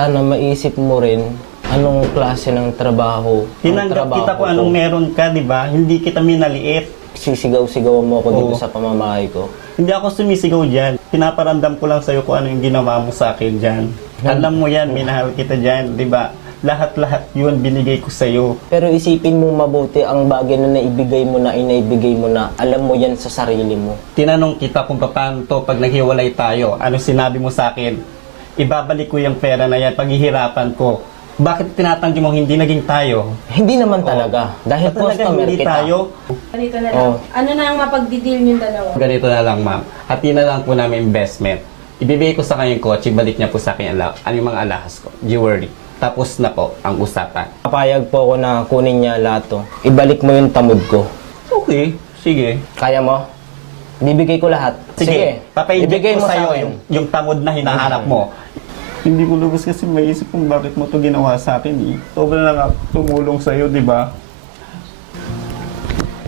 sana maisip mo rin anong klase ng trabaho. Tinanggap kita kung anong meron ka, di ba? Hindi kita minaliit. Sisigaw-sigawan mo ako dito Oo. sa pamamahay ko. Hindi ako sumisigaw dyan. Pinaparamdam ko lang sa'yo kung ano yung ginawa mo sa akin dyan. Alam mo yan, minahal kita dyan, di ba? Lahat-lahat yun binigay ko sa'yo. Pero isipin mo mabuti ang bagay na naibigay mo na, inaibigay mo na, alam mo yan sa sarili mo. Tinanong kita kung paano to pag naghiwalay tayo. Ano sinabi mo sa akin? Ibabalik ko yung pera na yan, paghihirapan ko. Bakit tinatanggi mo hindi naging tayo? Hindi naman talaga. Dahil Talaga customer hindi kita. tayo? Ganito na lang. Ano na ang mapagdideal yung dalawa? Ganito na lang, ma'am. Hati na lang po namin investment. Ibibigay ko sa kanya yung kotse, balik niya po sa akin ano yung mga alahas ko, jewelry. Tapos na po ang usapan. Papayag po ako na kunin niya lahat to. Ibalik mo yung tamod ko. Okay, sige. Kaya mo? Bibigay ko lahat. Sige, papainject ibigay ko mo sa sa'yo akin. yung tamod na hinahanap mo. Hindi ko lubos kasi maisip kung bakit mo to ginawa sa akin eh. Sobra na nga tumulong sa'yo, di ba?